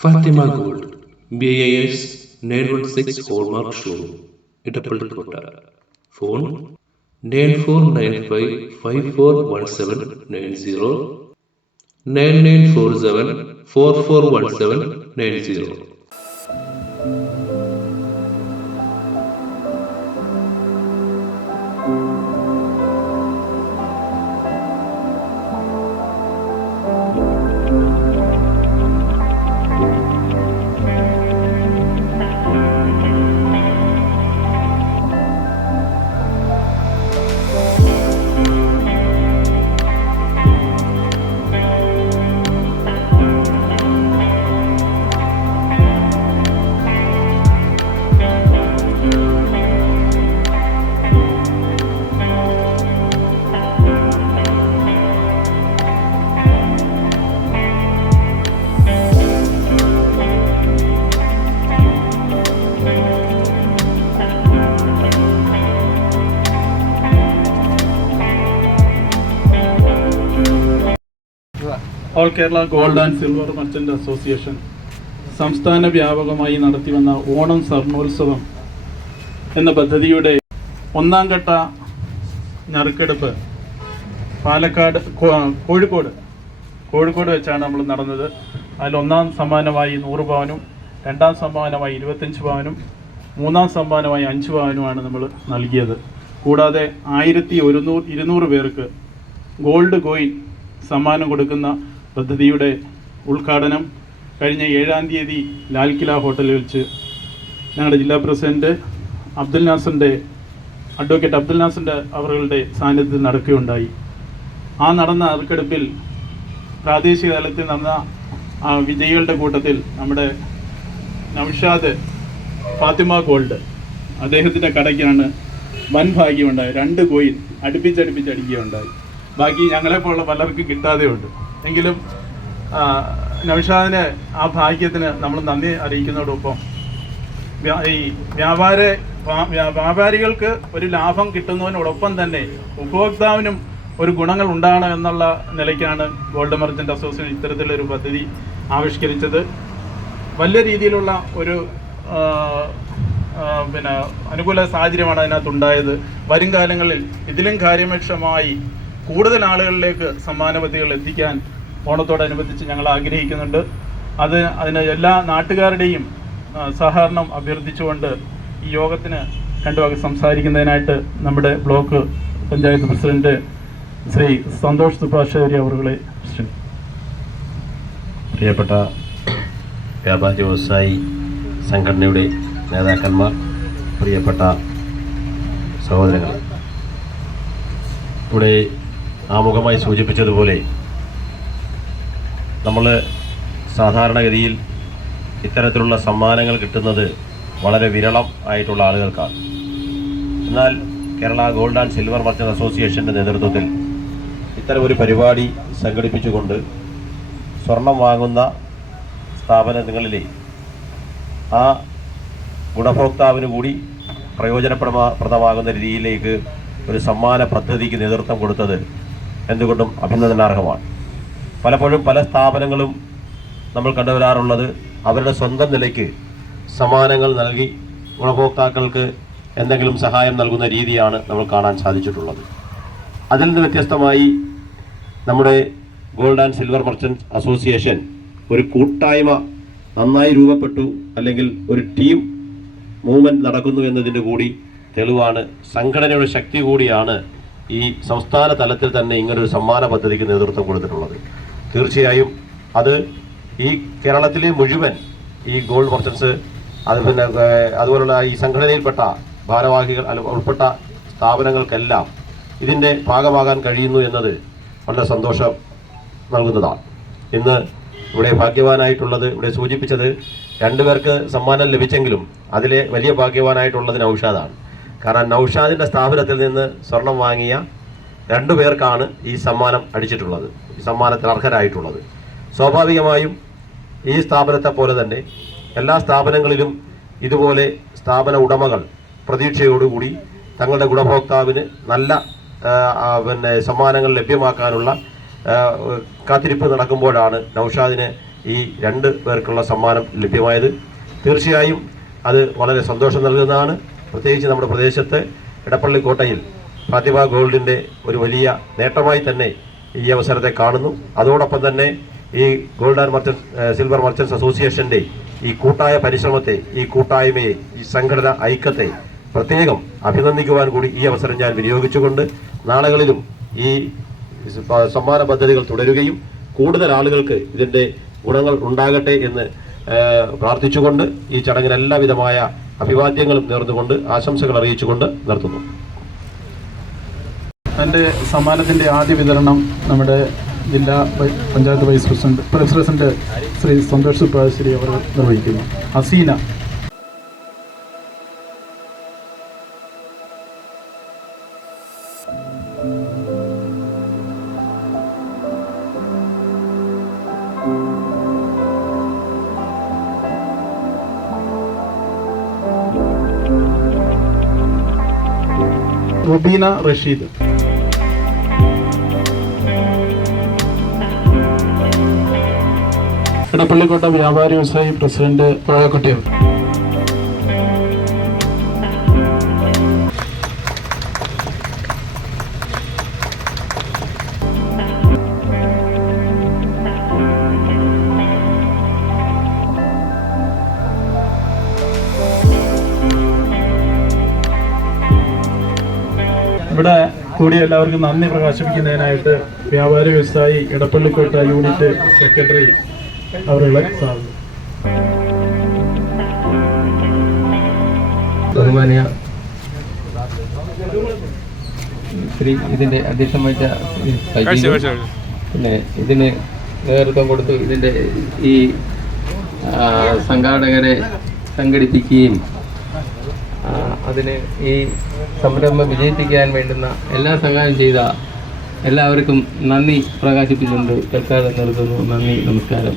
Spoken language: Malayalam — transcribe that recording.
Fatima Gold, BIS 916 Hallmark Showroom, Ittappallikota. Phone 9495541790 9947441790. All Kerala gold and silver merchant association സംസ്ഥാന വ്യാപകമായി നടത്തിവന്ന ഓണം സ്വർണ്ണോത്സവം എന്ന പദ്ധതിയുടെ ഒന്നാം ഘട്ട നറുക്കെടുപ്പ് പാലക്കാട് കോഴിക്കോട് വെച്ചാണ് നമ്മൾ നടന്നത്. അതിൽ ഒന്നാം സമ്മാനമായി 100 പവനും, രണ്ടാം സമ്മാനമായി 25 പവനും, മൂന്നാം സമ്മാനമായി 5 പവനുമാണ് നമ്മൾ നൽകിയത്. കൂടാതെ 1200 പേർക്ക് ഗോൾഡ് കോയിൻ സമ്മാനം കൊടുക്കുന്ന പദ്ധതിയുടെ ഉദ്ഘാടനം കഴിഞ്ഞ 7-ാം തീയതി ലാൽക്കില ഹോട്ടലിൽ വെച്ച് ഞങ്ങളുടെ ജില്ലാ പ്രസിഡന്റ് അഡ്വക്കേറ്റ് അബ്ദുൽ നാസറിൻ്റെ അവരുടെ സാന്നിധ്യത്തിൽ നടക്കുകയുണ്ടായി. ആ നടന്ന നറുക്കെടുപ്പിൽ പ്രാദേശിക തലത്തിൽ നടന്ന വിജയികളുടെ കൂട്ടത്തിൽ നമ്മുടെ നൗഷാദ് ഫാത്തിമ ഗോൾഡ് അദ്ദേഹത്തിൻ്റെ കടയ്ക്കാണ് വൻ ഭാഗ്യമുണ്ടായി. 2 കോയിൻ അടുപ്പിച്ചടിക്കുകയുണ്ടായി. ബാക്കി ഞങ്ങളെപ്പോലുള്ള പലർക്കും കിട്ടാതെ ഉണ്ട്. എങ്കിലും നൗഷാദിന് ആ ഭാഗ്യത്തിന് നമ്മൾ നന്ദി അറിയിക്കുന്നതോടൊപ്പം ഈ വ്യാപാരികൾക്ക് ഒരു ലാഭം കിട്ടുന്നതിനോടൊപ്പം തന്നെ ഉപഭോക്താവിനും ഒരു ഗുണങ്ങൾ ഉണ്ടാകണം എന്നുള്ള നിലയ്ക്കാണ് ഗോൾഡ് മർച്ചൻ്റ് അസോസിയേഷൻ ഇത്തരത്തിലൊരു പദ്ധതി ആവിഷ്കരിച്ചത്. വലിയ രീതിയിലുള്ള ഒരു അനുകൂല സാഹചര്യമാണ് അതിനകത്തുണ്ടായത്. വരും കാലങ്ങളിൽ ഇതിലും കാര്യക്ഷമമായി കൂടുതൽ ആളുകളിലേക്ക് സമ്മാന പദ്ധതികൾ എത്തിക്കാൻ ഓണത്തോടനുബന്ധിച്ച് ഞങ്ങൾ ആഗ്രഹിക്കുന്നുണ്ട്. അതിന് എല്ലാ നാട്ടുകാരുടെയും സഹകരണം അഭ്യർത്ഥിച്ചുകൊണ്ട് ഈ യോഗത്തിന് 2 വാക്ക് സംസാരിക്കുന്നതിനായിട്ട് നമ്മുടെ ബ്ലോക്ക് പഞ്ചായത്ത് പ്രസിഡന്റ് ശ്രീ സന്തോഷ് സുഭാഷേരി അവരുടെ പ്രിയപ്പെട്ട വ്യാപാരി വ്യവസായി സംഘടനയുടെ നേതാക്കന്മാർ, പ്രിയപ്പെട്ട സഹോദരങ്ങൾ, ഇവിടെ ആമുഖമായി സൂചിപ്പിച്ചതുപോലെ നമ്മൾ സാധാരണഗതിയിൽ ഇത്തരത്തിലുള്ള സമ്മാനങ്ങൾ കിട്ടുന്നത് വളരെ വിരളം ആയിട്ടുള്ള ആളുകൾക്കാണ്. എന്നാൽ Kerala gold and silver merchant അസോസിയേഷൻ്റെ നേതൃത്വത്തിൽ ഇത്തരമൊരു പരിപാടി സംഘടിപ്പിച്ചുകൊണ്ട് സ്വർണം വാങ്ങുന്ന സ്ഥാപനങ്ങളിലെ ആ ഗുണഭോക്താവിന് കൂടി പ്രയോജനപ്രദമാകുന്ന രീതിയിലേക്ക് ഒരു സമ്മാന പദ്ധതിക്ക് നേതൃത്വം കൊടുത്തത് എന്തുകൊണ്ടും അഭിനന്ദനാർഹമാണ്. പലപ്പോഴും പല സ്ഥാപനങ്ങളും നമ്മൾ കണ്ടുവരാറുള്ളത് അവരുടെ സ്വന്തം നിലയ്ക്ക് സമ്മാനങ്ങൾ നൽകി ഗുണഭോക്താക്കൾക്ക് എന്തെങ്കിലും സഹായം നൽകുന്ന രീതിയാണ് നമ്മൾ കാണാൻ സാധിച്ചിട്ടുള്ളത്. അതിൽ നിന്ന് വ്യത്യസ്തമായി നമ്മുടെ gold and silver merchant association ഒരു കൂട്ടായ്മ നന്നായി രൂപപ്പെട്ടു, അല്ലെങ്കിൽ ഒരു ടീം മൂവ്മെൻറ്റ് നടക്കുന്നു എന്നതിൻ്റെ കൂടി തെളിവാണ്. സംഘടനയുടെ ശക്തി കൂടിയാണ് ഈ സംസ്ഥാന തലത്തിൽ തന്നെ ഇങ്ങനൊരു സമ്മാന പദ്ധതിക്ക് നേതൃത്വം കൊടുത്തിട്ടുള്ളത്. തീർച്ചയായും അത് ഈ കേരളത്തിലെ മുഴുവൻ ഈ ഗോൾഡ് മർച്ചൻസ് അതുപോലുള്ള ഈ സംഘടനയിൽപ്പെട്ട ഭാരവാഹികൾ ഉൾപ്പെട്ട സ്ഥാപനങ്ങൾക്കെല്ലാം ഇതിൻ്റെ ഭാഗമാകാൻ കഴിയുന്നു എന്നത് വളരെ സന്തോഷം നൽകുന്നതാണ്. ഇന്ന് ഇവിടെ ഭാഗ്യവാനായിട്ടുള്ളത്, ഇവിടെ സൂചിപ്പിച്ചത് 2 പേർക്ക് സമ്മാനം ലഭിച്ചെങ്കിലും അതിലെ വലിയ ഭാഗ്യവാനായിട്ടുള്ളത് നൗഷാദാണ്. കാരണം നൗഷാദിൻ്റെ സ്ഥാപനത്തിൽ നിന്ന് സ്വർണം വാങ്ങിയ 2 പേർക്കാണ് ഈ സമ്മാനം അടിച്ചിട്ടുള്ളത്, ഈ സമ്മാനത്തിന് അർഹരായിട്ടുള്ളത്. സ്വാഭാവികമായും ഈ സ്ഥാപനത്തെ പോലെ തന്നെ എല്ലാ സ്ഥാപനങ്ങളിലും ഇതുപോലെ സ്ഥാപന ഉടമകൾ പ്രതീക്ഷയോടുകൂടി തങ്ങളുടെ ഗുണഭോക്താവിന് നല്ല സമ്മാനങ്ങൾ ലഭ്യമാക്കാനുള്ള കാത്തിരിപ്പ് നടക്കുമ്പോഴാണ് നൗഷാദിന് ഈ 2 പേർക്കുള്ള സമ്മാനം ലഭ്യമായത്. തീർച്ചയായും അത് വളരെ സന്തോഷം നൽകുന്നതാണ്. പ്രത്യേകിച്ച് നമ്മുടെ പ്രദേശത്ത് ഇടപ്പള്ളി കോട്ടയിൽ ഫാത്തിമ ഗോൾഡിൻ്റെ ഒരു വലിയ നേട്ടമായി തന്നെ ഈ അവസരത്തെ കാണുന്നു. അതോടൊപ്പം തന്നെ ഈ ഗോൾഡ് ആൻഡ് സിൽവർ മർച്ചൻസ് അസോസിയേഷൻ്റെ ഈ കൂട്ടായ പരിശ്രമത്തെ, ഈ കൂട്ടായ്മയെ, ഈ സംഘടന ഐക്യത്തെ പ്രത്യേകം അഭിനന്ദിക്കുവാൻ കൂടി ഈ അവസരം ഞാൻ വിനിയോഗിച്ചുകൊണ്ട് നാളുകളിലും ഈ സമ്മാന പദ്ധതികൾ തുടരുകയും കൂടുതൽ ആളുകൾക്ക് ഇതിൻ്റെ ഗുണങ്ങൾ ഉണ്ടാകട്ടെ എന്ന് പ്രാർത്ഥിച്ചുകൊണ്ട് ഈ ചടങ്ങിന് എല്ലാവിധമായ അഭിവാദ്യങ്ങളും നേർന്നുകൊണ്ട് ആശംസകൾ അറിയിച്ചുകൊണ്ട് നിർത്തുന്നു. എൻ്റെ സമ്മാനത്തിൻ്റെ ആദ്യ വിതരണം നമ്മുടെ ജില്ലാ പഞ്ചായത്ത് വൈസ് പ്രസിഡന്റ് ശ്രീ സന്തോഷ് സുപ്രാശ്ശേരി അവർ നിർവഹിക്കുന്നു. ഹസീന. റുബീന റഷീദ്. ഇടപ്പള്ളിക്കോട്ട വ്യാപാരി വ്യവസായി പ്രസിഡന്റ് കോഴക്കുട്ടിയർ. ഇവിടെ കൂടിയ എല്ലാവർക്കും നന്ദി പ്രകാശിപ്പിക്കുന്നതിനായിട്ട് വ്യാപാരി വ്യവസായി ഇടപ്പള്ളിക്കോട്ട യൂണിറ്റ് സെക്രട്ടറി അവരുടെ സാധനം. ബഹുമാനിയ ശ്രീ ഇതിൻ്റെ അധ്യക്ഷം വഹിച്ച പിന്നെ ഇതിന് നേതൃത്വം കൊടുത്തു ഇതിൻ്റെ ഈ സംഘാടകരെ സംഘടിപ്പിക്കുകയും അതിന് ഈ സംരംഭം വിജയിപ്പിക്കാൻ വേണ്ടുന്ന എല്ലാ സഹായം ചെയ്ത എല്ലാവർക്കും നന്ദി പ്രകാശിപ്പിച്ചുകൊണ്ട് തൽക്കാലം നിർത്തുന്നു. നന്ദി, നമസ്കാരം.